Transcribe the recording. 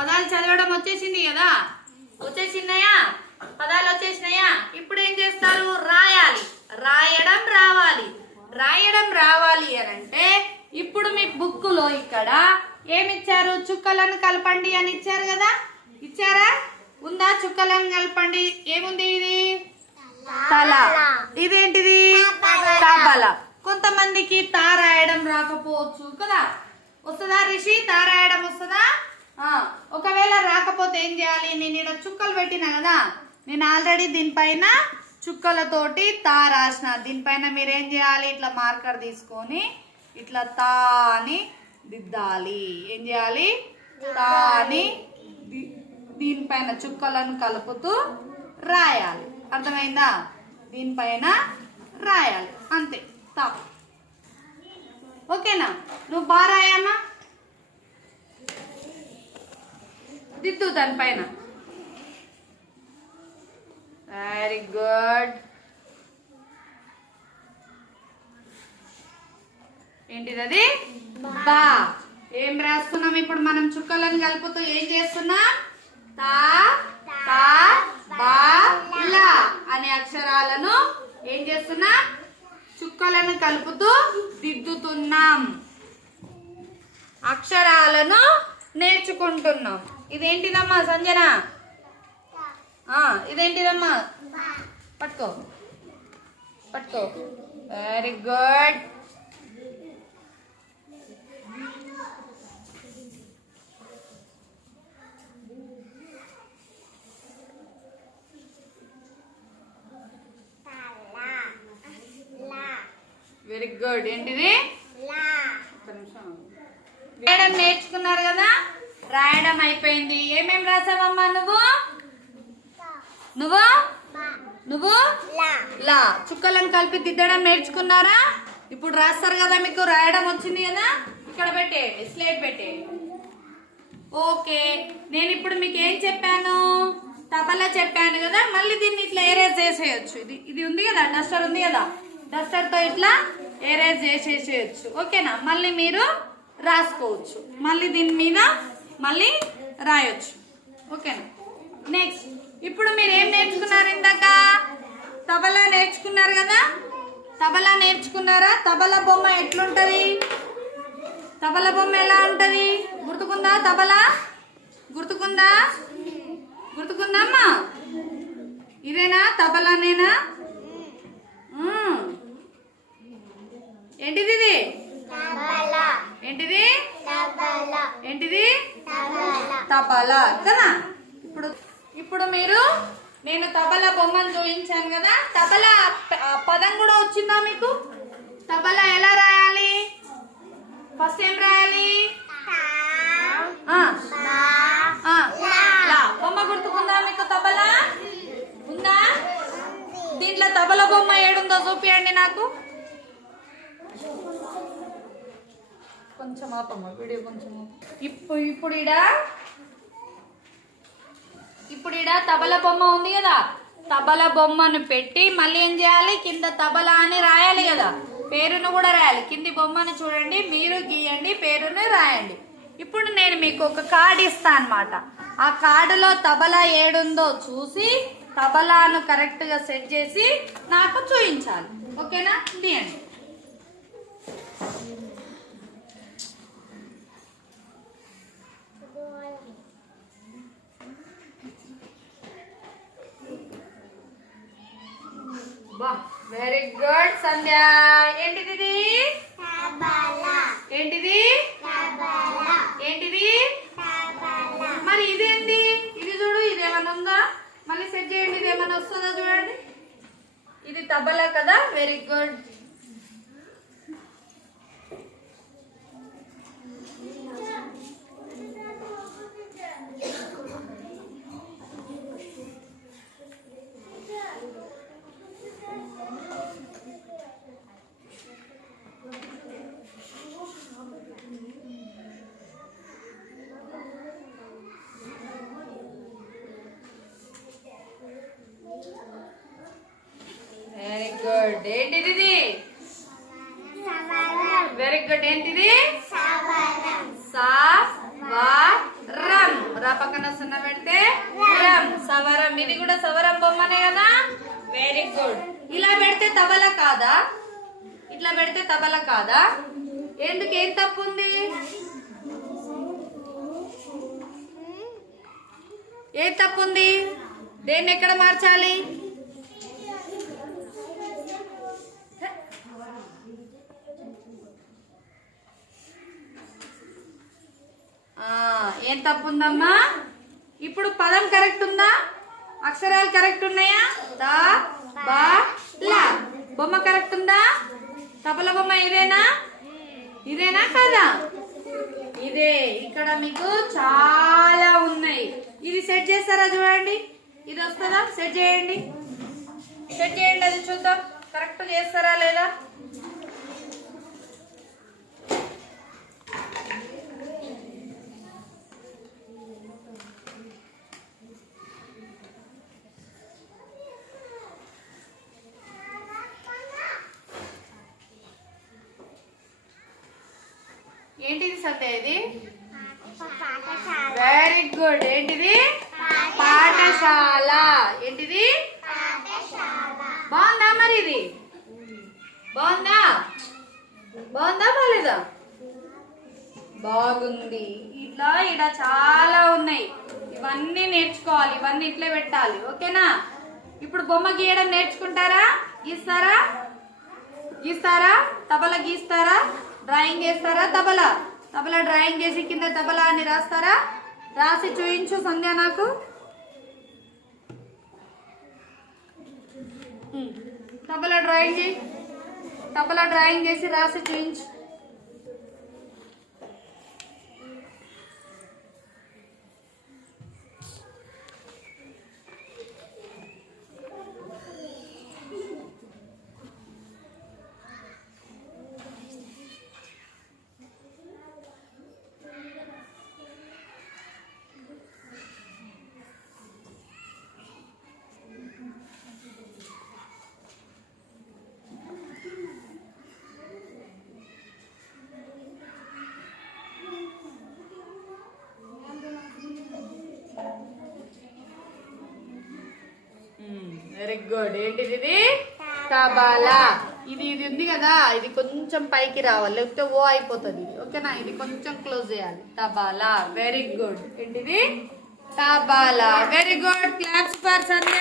పదాలు చదవడం వచ్చేసింది కదా? వచ్చేసినాయా పదాలు వచ్చేసినాయా? ఇప్పుడు ఏం చేస్తారు? రాయాలి. రాయడం రావాలి. రాయడం రావాలి అని అంటే ఇప్పుడు మీ బుక్లో ఇక్కడ ఏమిచ్చారు? చుక్కలను కలపండి అని ఇచ్చారు కదా? ఇచ్చారా? ఉందా? చుక్కలను కలపండి. ఏముంది ఇది? తల. ఇదేంటిది? తబల. కొంతమందికి తా రాయడం రాకపోవచ్చు కదా? వస్తుందా రిషి? తా రాయడం వస్తుందా ఆ, ఒకవేళ రాకపోతే ఏం ఇక్కడ చుక్కలు పెట్టినా కదా నేను ఆల్రెడీ దీనిపైన చుక్కలతోటి తా రాసిన. దీనిపైన మీరు ఏం చేయాలి? ఇట్లా మార్కర్ తీసుకొని ఇట్లా తా అని దిద్దాలి. ఏం చేయాలి? తా అని దీనిపైన చుక్కలను కలుపుతూ రాయాలి. అర్థమైందా? దీనిపైన రాయాలి. అంతే. తా. ఓకేనా? నువ్వు బాగా రాయమ్మా. దిద్దు దానిపైన వెరీ గుడ్ ఏంటిది అది బా. ఏం రాస్తున్నాం ఇప్పుడు మనం చుక్కలను కలుపుతూ ఏం చేస్తున్నాం? తా తా బా లా అనే అక్షరాలను ఏం చేస్తున్నాం? చుక్కలను కలుపుతూ దిద్దుతున్నాం. అక్షరాలను నేర్చుకుంటున్నాం. ఇదేంటిదమ్మా సంజన? ఆ, ఇదేంటిదమ్మా? పట్టుకో. పట్టుకో. Very good very good. ఏంటిది. రాయడం నేర్చుకున్నారు కదా? రాయడం అయిపోయింది. ఏమేం రాసావమ్మా నువ్వు? నువ్వు? నువ్వు? లా. చుక్కలను కలిపి దిద్దడం నేర్చుకున్నారా? ఇప్పుడు రాస్తారు కదా మీకు రాయడం వచ్చింది కదా? ఇక్కడ పెట్టేయండి స్లేట్ పెట్టేయండి. ఓకే. నేను ఇప్పుడు మీకు ఏం చెప్పాను? తబలా చెప్పాను కదా? మళ్ళీ దీన్ని ఇట్లా ఏరేజ్ చేసేయచ్చు. ఇది ఇది ఉంది కదా? డస్టర్ ఉంది కదా? డస్టర్తో ఇట్లా ఎరేజ్ చేసేసేయచ్చు ఓకేనా? మళ్ళీ మీరు రాసుకోవచ్చు. మళ్ళీ దీని మీద మళ్ళీ రాయొచ్చు. ఓకేనా? నెక్స్ట్ ఇప్పుడు మీరు ఏం నేర్చుకున్నారు ఇందాక? తబలా నేర్చుకున్నారు కదా? తబలా నేర్చుకున్నారా? తబలా బొమ్మ ఎట్లుంటుంది? తబల బొమ్మ ఎలా ఉంటుంది? గుర్తుకుందా తబలా? గుర్తుకుందా? గుర్తుకుందా అమ్మా? ఇదేనా? తబలానేనా? మ్మ్. ఏంటిది ఇది? ఏంటిది? ఏంటిది? తబలా. కదా ఇప్పుడు ఇప్పుడు మీరు నేను తబలా బొమ్మను చూపించాను కదా. తబలా పదం కూడా వచ్చిందా మీకు? తబలా ఎలా రాయాలి? ఫస్ట్ ఏం రాయాలి ఆ, ఆ, లా. బొమ్మ గుర్తుకుందా మీకు తబలా ఉందా దీంట్లో తబల బొమ్మ ఏడుందో చూపియండి నాకు కొంచెం ఆపమ్మ వీడియో కొంచెం ఇప్పుడు ఇప్పుడు ఇడ ఇప్పుడు ఇడ తబల బొమ్మ ఉంది కదా. తబల బొమ్మను పెట్టి మళ్ళీ ఏం చేయాలి? కింద తబల అని రాయాలి కదా. పేరును కూడా రాయాలి. కింది బొమ్మను చూడండి మీరు గీయండి పేరును రాయండి. ఇప్పుడు నేను మీకు ఒక కార్డు ఇస్తాను అనమాట ఆ కార్డులో తబలా ఏడుందో చూసి తబలాను కరెక్ట్గా సెట్ చేసి నాకు చూపించాలి ఓకేనా? తీయండి. Very good Sandhya. ఏంటిది? ఏంటిది ఏంటిది మరి ఇదేంటి? ఇది చూడు ఇది ఏమైనా ఉందా? మళ్ళీ సెట్ చేయండి ఇది ఏమైనా వస్తుందా చూడండి. ఇది తబలా కదా? వెరీ గుడ్ వెరీ గుడ్ ఏంటిది ఇది వెరీ గుడ్. ఏంటిది? సా వా రం ర పక్కన సున్నా పెడితే రం. సవరం. ఇది కూడా సవరం బొమ్మనే కదా? Very good. ఇలా పెడితే తబల కాదా? ఇట్లా పెడితే తబల కాదా? ఎందుకు ఏం తప్పు ఉంది ఏం తప్పు ఉంది దేన్ని ఎక్కడ మార్చాలి ఆ, ఏం తప్పు ఉందమ్మా ఇప్పుడు పదం కరెక్ట్ ఉందా? అక్షరాలు కరెక్ట్ ఉన్నాయా? ద బా లా. బొమ్మ కరెక్ట్ ఉందా? తబల బొమ్మ ఇదేనా? ఇదేనా కదా? ఇదే. ఇక్కడ మీకు చాలా ఉన్నాయి. ఇది సెట్ చేస్తారా చూడండి. ఇది వస్తుందా? సెట్ చేయండి. సెట్ చేయండి అది చూద్దాం. కరెక్ట్ చేస్తారా లేదా? ఏంటిది సత్య ఇది? వెరీ గుడ్ ఏంటిది? పాఠశాల. ఏంటిది? బాగుందా మరి ఇది? బాగుందా? బాగుందా బాలేదా? బాగుంది. ఇట్లా ఇక్కడ చాలా ఉన్నాయి. ఇవన్నీ నేర్చుకోవాలి. ఇవన్నీ ఇట్లే పెట్టాలి. ఓకేనా? ఇప్పుడు బొమ్మ గీయడం నేర్చుకుంటారా? గీస్తారా? గీస్తారా? తబల గీస్తారా? డ్రాయింగ్ చేస్తారా తబలా? తబలా డ్రాయింగ్ చేసి కింద తబలా అని రాస్తారా? రాసి చూయించు సంధ్య నాకు. తబలా డ్రాయింగ్ చేయి. తబలా డ్రాయింగ్ చేసి రాసి చూయించు. వెరీ గుడ్ ఏంటిది ఇది? తబలా ఇది ఇది ఉంది కదా. ఇది కొంచెం పైకి రావాలి. లేకపోతే ఓ అయిపోతుంది. ఓకేనా? ఇది కొంచెం క్లోజ్ చేయాలి. తబాలా వెరీ గుడ్ ఏంటిది? Tabla very good claps for Sandhya